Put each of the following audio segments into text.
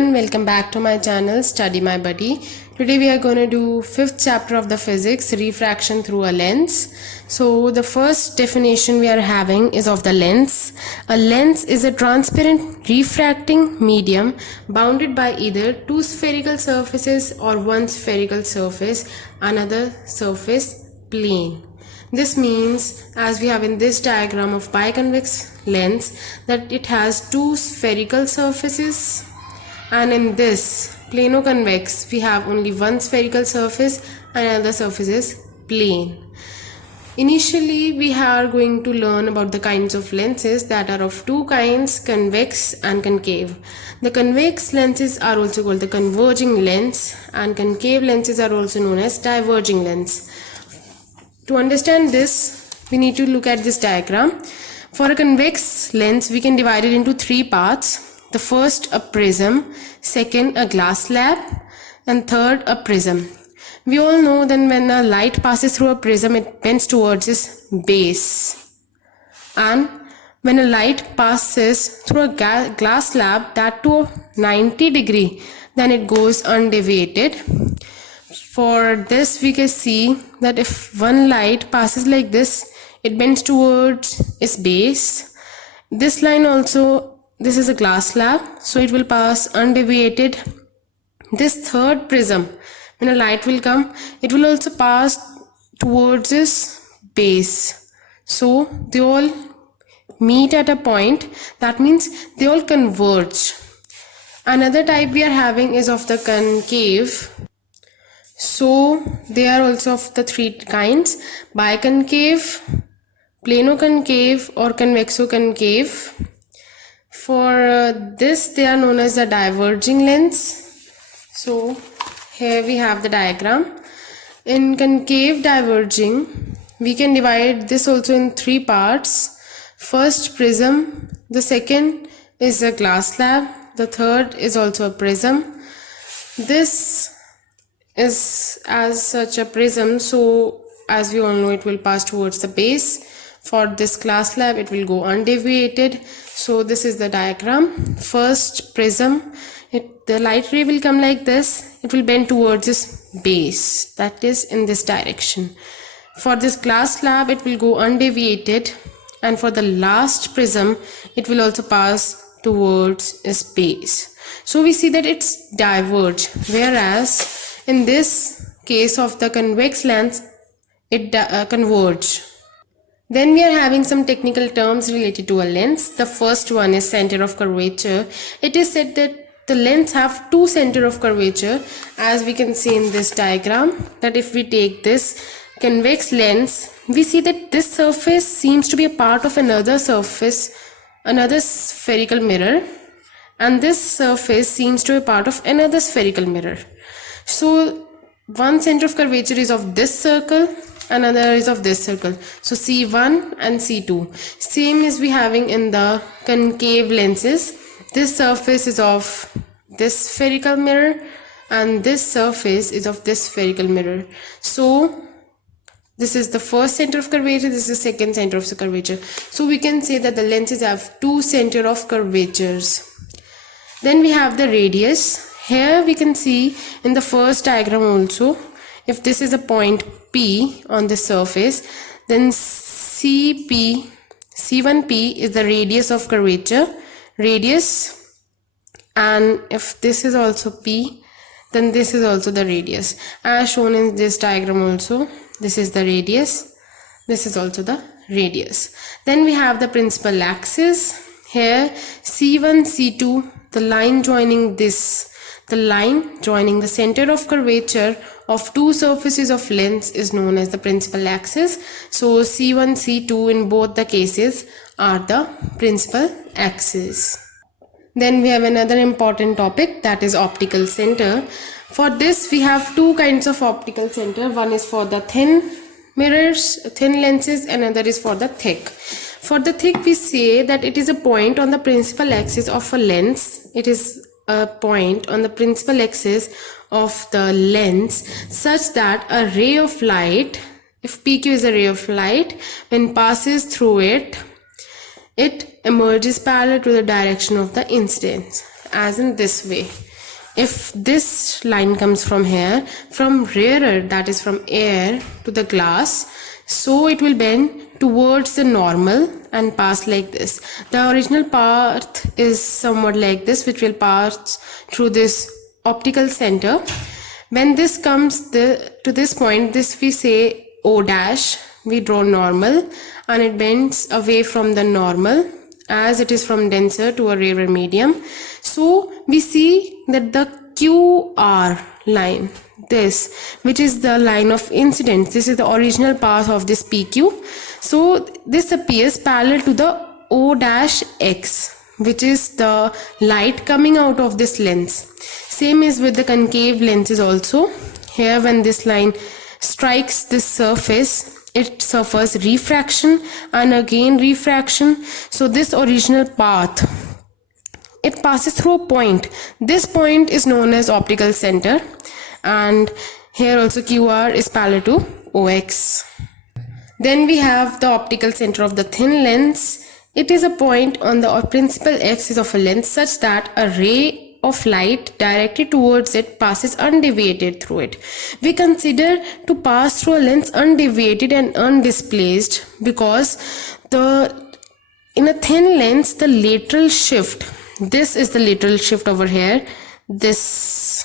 everyone, welcome back to my channel Study My Buddy. Today we are going to do 5th chapter of the physics, refraction through a lens. So the first definition we are having is of the lens. A lens is a transparent refracting medium bounded by either two spherical surfaces or one spherical surface, another surface plane. This means, as we have in this diagram of biconvex lens, that it has two spherical surfaces, and in this plano-convex we have only one spherical surface and another surface is plane. Initially we are going to learn about the kinds of lenses that are of two kinds, convex and concave. The convex lenses are also called the converging lens, and concave lenses are also known as diverging lens. To understand this, we need to look at this diagram. For a convex lens, we can divide it into three parts. The first, a prism, second, a glass slab, and third, a prism. We all know that when a light passes through a prism, it bends towards its base. And when a light passes through a glass slab, that to a 90 degree, then it goes undeviated. For this we can see that if one light passes like this, it bends towards its base. This line also, this is a glass slab, so it will pass undeviated. This third prism, when a light will come, it will also pass towards its base. So they all meet at a point, that means they all converge. Another type we are having is of the concave. So they are also of the three kinds: biconcave, plano-concave or convexo-concave. For this they are known as the diverging lens. So here we have the diagram. In concave diverging, we can divide this also in three parts. First, prism, the second is a glass slab, the third is also a prism. This is as such a prism, so as we all know, it will pass towards the base. For this glass slab, it will go undeviated. So this is the diagram. First prism, the light ray will come like this, it will bend towards its base, that is in this direction. For this glass slab, it will go undeviated, and for the last prism, it will also pass towards its base. So we see that it's diverge, whereas in this case of the convex lens, it converge. Then we are having some technical terms related to a lens. The first one is center of curvature. It is said that the lens have two center of curvature, as we can see in this diagram, that if we take this convex lens, we see that this surface seems to be a part of another surface, another spherical mirror, and this surface seems to be a part of another spherical mirror. So one center of curvature is of this circle, another is of this circle. So C1 and C2. Same as we having in the concave lenses. This surface is of this spherical mirror and this surface is of this spherical mirror. So this is the first center of curvature, this is the second center of the curvature. So we can say that the lenses have two center of curvatures. Then we have the radius. Here we can see in the first diagram also, if this is a point P on the surface, then C1P is the radius of curvature, and if this is also P, then this is also the radius. As shown in this diagram also, this is the radius, this is also the radius. Then we have the principal axis. Here C1, C2, the line joining this, the line joining the center of curvature of two surfaces of lens is known as the principal axis. So C1, C2 in both the cases are the principal axis. Then we have another important topic, that is optical center. For this we have two kinds of optical center. One is for the thin mirrors, thin lenses, another is for the thick. For the thick we say that it is a point on the principal axis of a lens. It is a point on the principal axis of the lens such that a ray of light, if PQ is a ray of light, when passes through it, it emerges parallel to the direction of the incidence, as in this way. if this line comes from here, from rearer, that is from air to the glass, so it will bend towards the normal and pass like this. The original path is somewhat like this, which will pass through this optical center. When this comes to this point, this we say O dash, we draw normal, and it bends away from the normal as it is from denser to a rarer medium. So we see that the QR line, this, which is the line of incidence, this is the original path of this PQ. So this appears parallel to the O dash X, which is the light coming out of this lens. Same is with the concave lenses also. Here when this line strikes this surface, it suffers refraction and again refraction. So this original path, it passes through a point. This point is known as optical center, and here also QR is parallel to OX. Then we have the optical center of the thin lens. It is a point on the principal axis of a lens such that a ray of light directed towards it passes undeviated through it. We consider to pass through a lens undeviated and undisplaced because in a thin lens the lateral shift, this is the lateral shift over here, this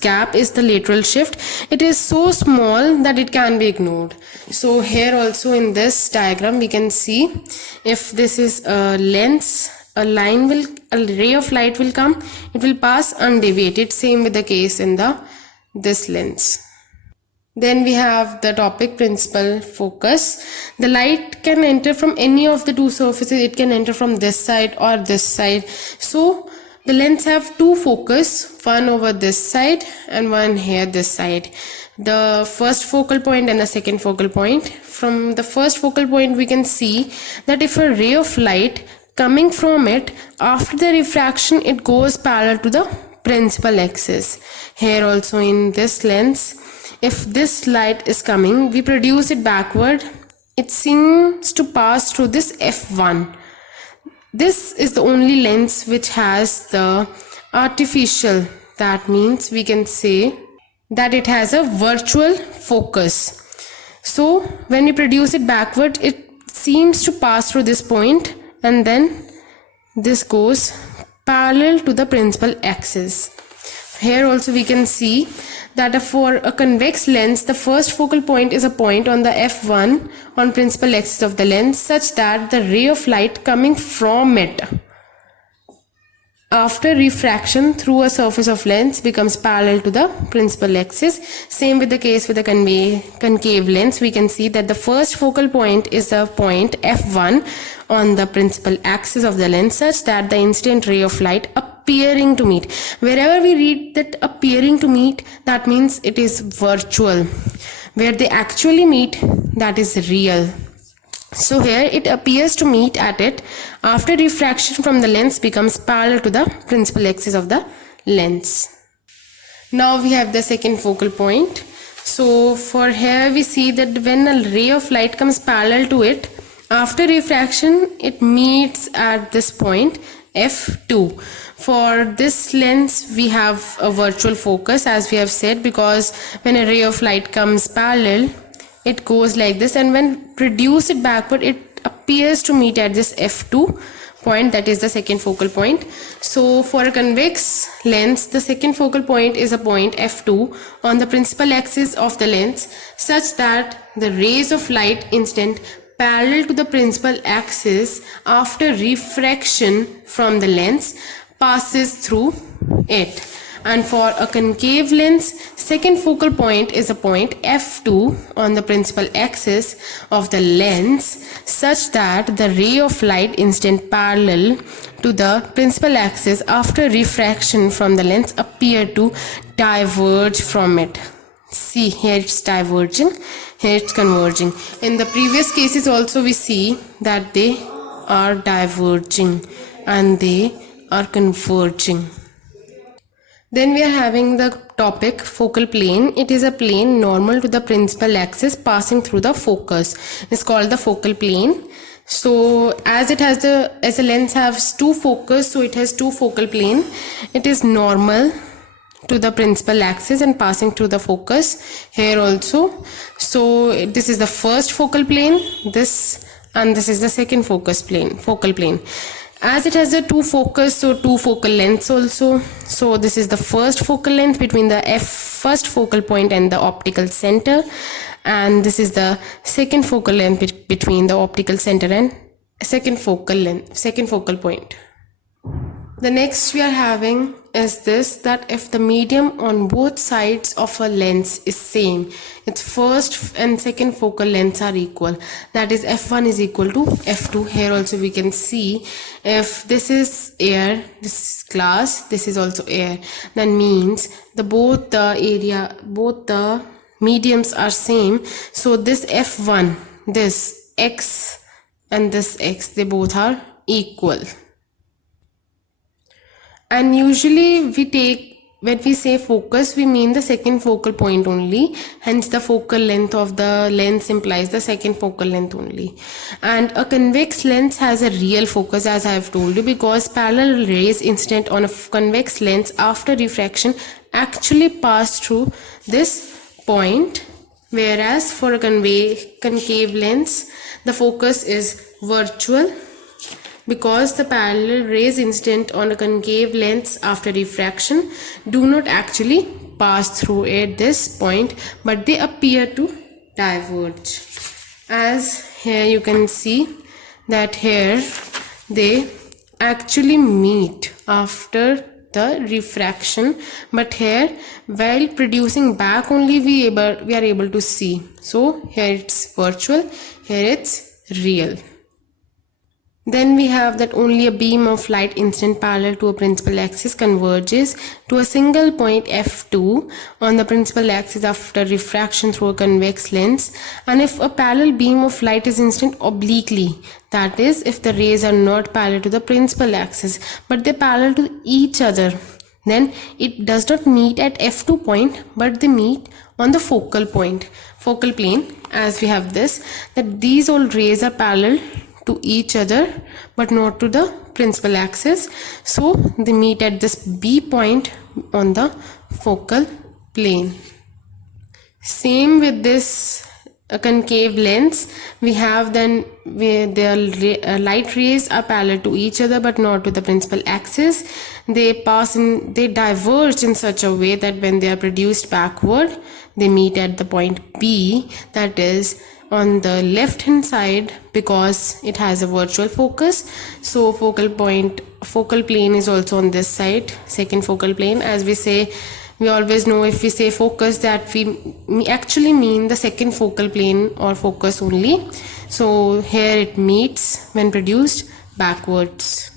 gap is the lateral shift. It is so small that it can be ignored. So here also in this diagram we can see, if this is a lens, a ray of light will come, it will pass undeviated. Same with the case in this lens. Then we have the topic principal focus. The light can enter from any of the two surfaces. It can enter from this side or this side. So the lens have two focus, one over this side and one here this side. The first focal point and the second focal point. From the first focal point we can see that if a ray of light coming from it, after the refraction it goes parallel to the principal axis. Here also in this lens, if this light is coming, we produce it backward, it seems to pass through this F1. This is the only lens which has the artificial, that means we can say that it has a virtual focus. So when we produce it backward, it seems to pass through this point and then this goes parallel to the principal axis. Here also we can see that for a convex lens, the first focal point is a point on the F1 on principal axis of the lens such that the ray of light coming from it after refraction through a surface of lens becomes parallel to the principal axis. Same with the case with the concave lens. We can see that the first focal point is a point F1 on the principal axis of the lens such that the incident ray of light appearing to meet. Wherever we read that appearing to meet, that means it is virtual. Where they actually meet, that is real. So here it appears to meet at it after refraction from the lens becomes parallel to the principal axis of the lens. Now we have the second focal point. So for here we see that when a ray of light comes parallel to it, after refraction it meets at this point F2. For this lens we have a virtual focus, as we have said, because when a ray of light comes parallel it goes like this, and when produce it backward it appears to meet at this F2 point, that is the second focal point. So for a convex lens, the second focal point is a point F2 on the principal axis of the lens such that the rays of light incident parallel to the principal axis after refraction from the lens passes through it. And for a concave lens, second focal point is a point F2 on the principal axis of the lens such that the ray of light incident parallel to the principal axis after refraction from the lens appear to diverge from it. See, here it's diverging, here it's converging. In the previous cases also we see that they are diverging and they are converging. Then we are having the topic focal plane. It is a plane normal to the principal axis passing through the focus. It's called the focal plane. So as the lens has two focus, so it has two focal plane. It is normal to the principal axis and passing through the focus here also. So this is the first focal plane, this, and this is the second focal plane. As it has the two focus, so two focal lengths also. So this is the first focal length between the first focal point and the optical center, and this is the second focal length between the optical center and second focal point. The next we are having is this, that if the medium on both sides of a lens is same, its first and second focal lengths are equal, that is f1 is equal to f2. Here also we can see, if this is air, this is glass, this is also air, that means both the mediums are same. So this f1, this x and this x, they both are equal. And usually when we say focus, we mean the second focal point only, hence the focal length of the lens implies the second focal length only. And a convex lens has a real focus, as I have told you, because parallel rays incident on a convex lens after refraction actually pass through this point, whereas for a concave lens the focus is virtual, because the parallel rays incident on a concave lens after refraction do not actually pass through at this point, but they appear to diverge. As here you can see that here they actually meet after the refraction, but here while producing back only we are able to see. So here it's virtual, here it's real. Then we have that only a beam of light incident parallel to a principal axis converges to a single point f2 on the principal axis after refraction through a convex lens. And if a parallel beam of light is incident obliquely, that is, if the rays are not parallel to the principal axis but they parallel to each other, then it does not meet at f2 point, but they meet on the focal plane, as we have this, that these all rays are parallel to each other but not to the principal axis, so they meet at this B point on the focal plane. Same with this concave lens, we have then where the light rays are parallel to each other but not to the principal axis. They diverge in such a way that when they are produced backward, they meet at the point B, that is on the left hand side, because it has a virtual focus. So focal plane is also on this side, second focal plane. As we always know, if we say focus, that we actually mean the second focal plane or focus only. So here it meets when produced backwards.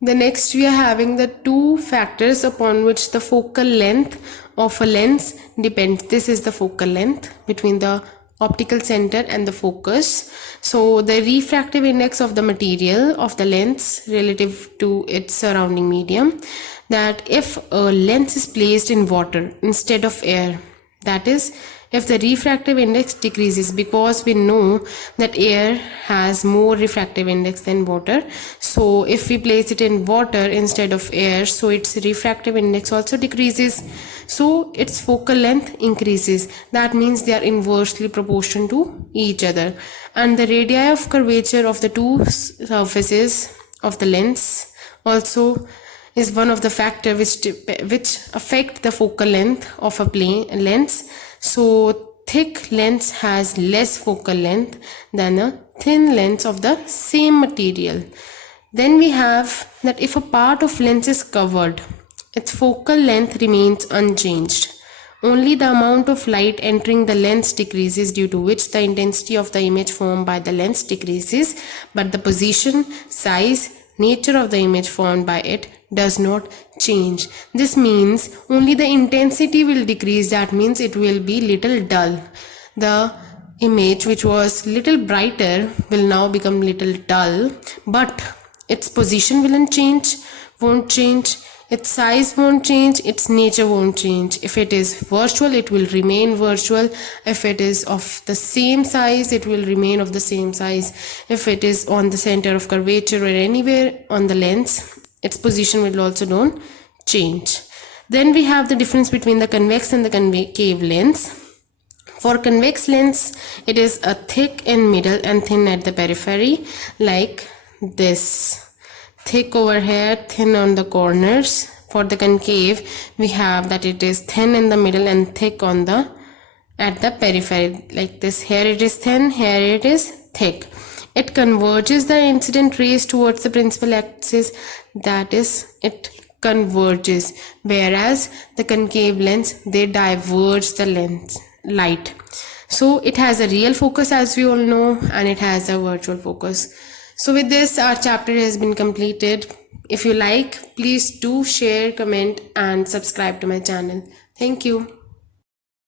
The next we are having the two factors upon which the focal length of a lens depends. This is the focal length between the optical center and the focus. So the refractive index of the material of the lens relative to its surrounding medium, that if a lens is placed in water instead of air, that is, if the refractive index decreases, because we know that air has more refractive index than water, so if we place it in water instead of air, so its refractive index also decreases, so its focal length increases. That means they are inversely proportional to each other. And the radii of curvature of the two surfaces of the lens also is one of the factors which affect the focal length of a lens. So thick lens has less focal length than a thin lens of the same material. Then we have that if a part of lens is covered, its focal length remains unchanged. Only the amount of light entering the lens decreases, due to which the intensity of the image formed by the lens decreases, but the position, size, nature of the image formed by it does not change. This means only the intensity will decrease, that means it will be little dull. The image which was little brighter will now become little dull, but its position won't change, its size won't change, its nature won't change. If it is virtual, it will remain virtual. If it is of the same size, it will remain of the same size. If it is on the center of curvature or anywhere on the lens, its position will also don't change. Then we have the difference between the convex and the concave lens. For convex lens, it is a thick in middle and thin at the periphery, like this. Thick over here, thin on the corners. For the concave, we have that it is thin in the middle and thick on the at the periphery, like this. Here it is thin, here it is thick. It converges the incident rays towards the principal axis, that is, it converges, whereas the concave lens, they diverge the light. So it has a real focus, as we all know, and it has a virtual focus. So with this, our chapter has been completed. If you like, please do share, comment and subscribe to my channel. Thank you.